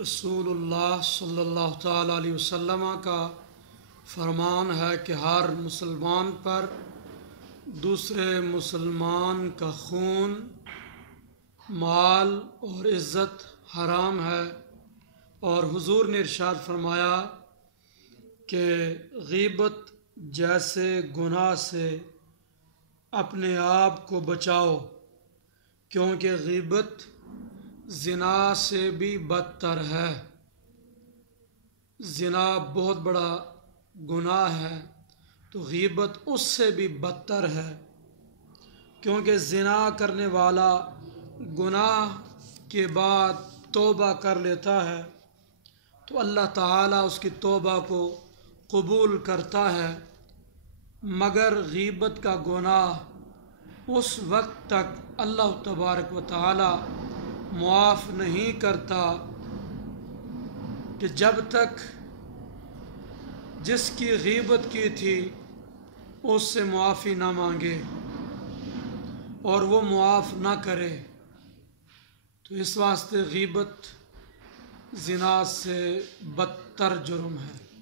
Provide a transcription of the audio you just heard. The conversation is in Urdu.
رسول اللہ صلی اللہ تعالیٰ علیہ وسلم کا فرمان ہے کہ ہر مسلمان پر دوسرے مسلمان کا خون، مال اور عزت حرام ہے، اور حضور نے ارشاد فرمایا کہ غیبت جیسے گناہ سے اپنے آپ کو بچاؤ، کیونکہ غیبت زنا سے بھی بدتر ہے۔ زنا بہت بڑا گناہ ہے، تو غیبت اس سے بھی بدتر ہے، کیونکہ زنا کرنے والا گناہ کے بعد توبہ کر لیتا ہے تو اللہ تعالیٰ اس کی توبہ کو قبول کرتا ہے، مگر غیبت کا گناہ اس وقت تک اللہ تبارک و تعالیٰ معاف نہیں کرتا کہ جب تک جس کی غیبت کی تھی اس سے معافی نہ مانگے اور وہ معاف نہ کرے۔ تو اس واسطے غیبت زنا سے بدتر جرم ہے۔